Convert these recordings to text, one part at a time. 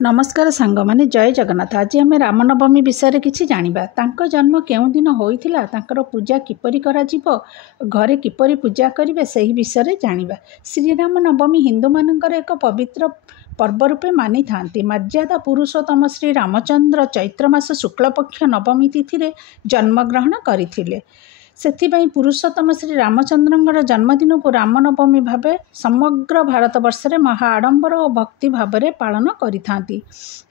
नमस्कार सांग माने जय जगन्नाथ। आज आम रामनवमी विषय किसी जानिबा। तांको जन्म केउं दिन होइथिला, तांकर पूजा किपरि करा जीवो, घरे किपरि पूजा करिवे सही विषय जानिबा। श्रीराम नवमी हिंदू मानकर एक पवित्र पर्व रूपे मानि थांती। मर्यादा पुरुषोत्तम श्री रामचंद्र चैत्र मास शुक्लपक्ष नवमी तिथि रे जन्मग्रहण करथिले। सेथिबाई पुरुषोत्तम श्री रामचंद्रंकर जन्मदिन को रामनवमी भावे समग्र भारत वर्ष में महाआडंबर और भक्ति भाव में पालन करिथांती।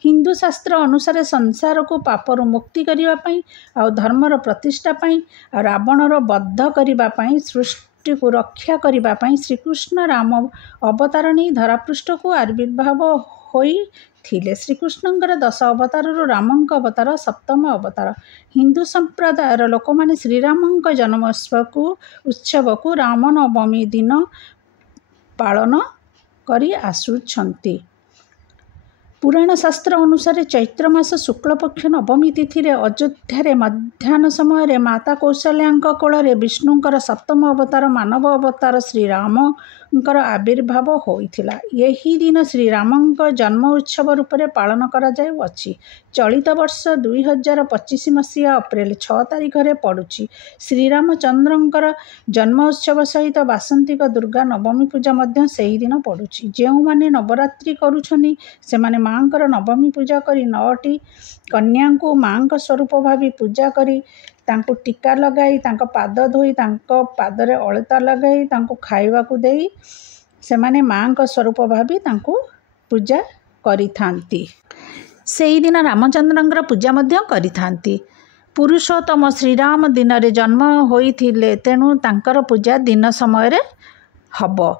हिंदू शास्त्र अनुसार संसार को पापरु मुक्ति करने और धर्मर प्रतिष्ठा और रावणर बद्ध करने सृष्टि को रक्षा करने श्रीकृष्ण राम अवतार नहीं धरापृष्ठ को आविर्भाव होई थिले। श्रीकृष्णंकर 10 अवतार रामंक अवतार सप्तम अवतार। हिंदू संप्रदायर लोक माने श्रीरामंक उत्सव को रामनवमी दिन पालन करी आसुछंती। पुराण शास्त्र अनुसार चैत्र मास शुक्लपक्ष नवमी तिथि रे अयोध्या मध्याह्न समय माता कौशल्या कोल विष्णुंकर सप्तम अवतार मानव अवतार श्रीरामंकर आविर्भाव होइथिला। यही दिन श्रीरामंक जन्म उत्सव रूप में पालन करा जाउअछि। चलित वर्ष 2025 मसीहा अप्रैल 6 तारिख रे पड़ुछि। श्रीरामचंद्रंकर जन्म उत्सव सहित वासंतिक दुर्गा नवमी पूजा मध्य सही दिन पड़ुछि। जेउ माने नवरात्रि करूछनी से माने मांकर नवमी पूजा करी 9टी कन्या को मां स्वरूप भावी पूजा करी तांको टीका लगाई तांको पाद धोई तांको पादरे अलता लगाई तांको खाइबा को देई से माने मां स्वरूप भावी तांको पूजा करिथांती। सेही दिन रामचंद्रंकर पूजा मध्य करिथांती। पुरुषोत्तम श्रीराम दिन रे जन्म होइथिले तेणु तांकर पूजा दिन समय रे हब।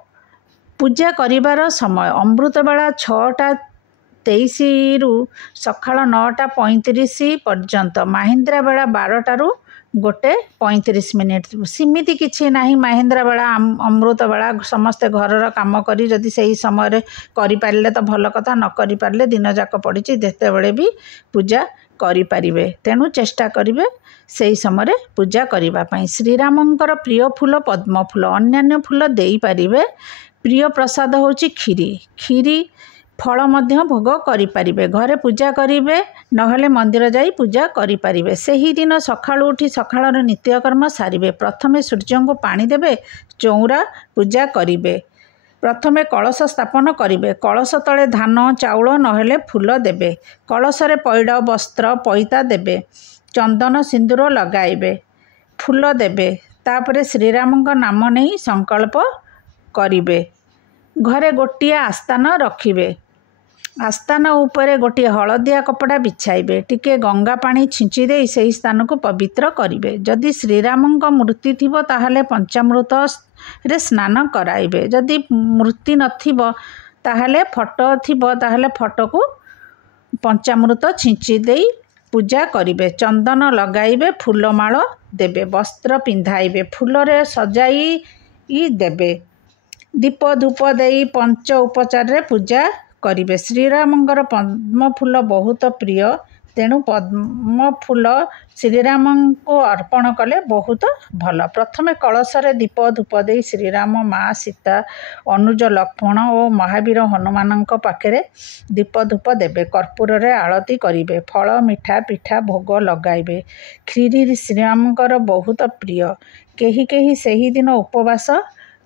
पूजा करिबार समय अमृत बेला 6:23 रु सकाळ 9:35 पर्यंत, महिंद्रा बेला 12 रु 1:35। सिमिति किछि नाही। महिंद्रा बेला अमृत बेला समस्ते घरर काम करी जदि सही समय करि पारिले तो भल कथा, न करि पारिले दिन जाक पड़िछि जेते बेले भी पूजा करि पारिबे। तेणु चेष्टा करिवे सही समय पूजा करिबा पई। श्रीरामंकर प्रिय फूल पद्म फूल, अन्यान्य फूल देई पारिबे। प्रिय प्रसाद होछि खीरी। खीरी फल मध्य भोग करि पारिबे। घरे पूजा करिवे नहले मंदिर जाई पूजा करि पारिबे। सेही दिन सकाळु उठी सकाळर नित्यकर्म सारिबे। प्रथमे सूर्य को पानी देबे, चौरा पूजा करिबे। प्रथमे कलश स्थापन करिबे। कलश तले धान चाउल नहेले फूल देबे। कलशरे पैड वस्त्र पैता देबे। चंदन सिंदूर लगाइबे, फूल देबे। तापरे श्रीरामंक नाम नहीं संकल्प करिबे। घरे गोटिए आस्थान रखिबे। आस्थान उपरे गोटे हलदिया कपड़ा बिछाइबे। टिके गंगा पानी छिंची दे सही स्थान को पवित्र करिबे। जदि श्रीरामंक मूर्ति थिबो ताहले पंचामृत रे स्नान कराइबे। जदि मूर्ति नथिबो ताहले फोटो थिबो ताहले फोटो को पंचामृत छिंची दे पूजा करिबे। चंदन लगाइबे, फूलमाळ देबे, वस्त्र पिंधाइबे, फूलरे सजाई देबे। दीप धूप देई पंच उपचार रे पूजा करिबे। श्रीरामंकर पद्म फूल बहुत प्रिय, तेणु पद्म फूल श्रीराम को अर्पण कले बहुत भल। प्रथमे कलशरे दीप धूप देई श्रीराम, माँ सीता, अनुज लक्ष्मण और महावीर हनुमान पाखे दीप धूप देबे। कर्पूर रे आरती करिबे। फल मिठा पिठा भोग लगाइबे। खीरी श्रीरामंकर बहुत प्रिय। केही केही सही दिन उपवास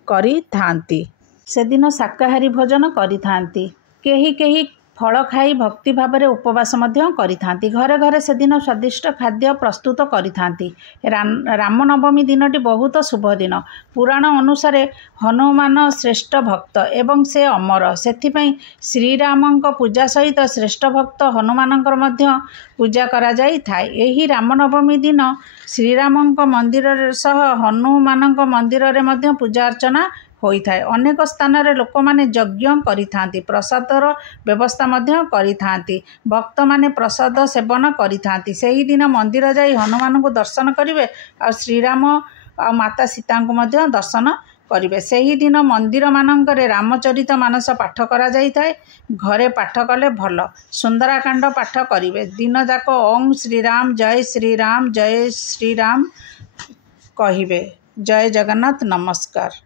करि थांती। से दिन शाकाहारी भोजन करि थांती। केही केही फल खाई भक्ति भाव में उपवास मध्य करि थांती। घरे घरे से दिन स्वादिष्ट खाद्य प्रस्तुत करि थांती। रामनवमी दिनटी बहुत शुभ दिन। पुराण अनुसार हनुमान श्रेष्ठ भक्त एवं से अमर। सेथिपई श्रीरामंक पूजा सहित श्रेष्ठ भक्त हनुमानंकर मध्य पूजा करा जाई थाए। एही रामनवमी दिन श्रीरामंक मंदिर सह हनुमानंक मंदिर रे मध्य पूजा अर्चना होइथाए। अनेक स्थान रे लोक माने यज्ञ करिथांती। प्रसादर व्यवस्था मध्य करिथांती। भक्त माने प्रसाद सेवन करिथांती। सेही दिन मंदिर जाई हनुमान को दर्शन करिवे और श्रीराम और माता सीता को मध्य दर्शन करिवे। सेही दिन मंदिर मानंकरे रामचरित मानस पाठ करा जाइथाए। घरे पाठ कले भल। सुंदराकांड पाठ करिवे। दिन जाक ओम श्रीराम जय श्रीराम कहिवे। जय जगन्नाथ। नमस्कार।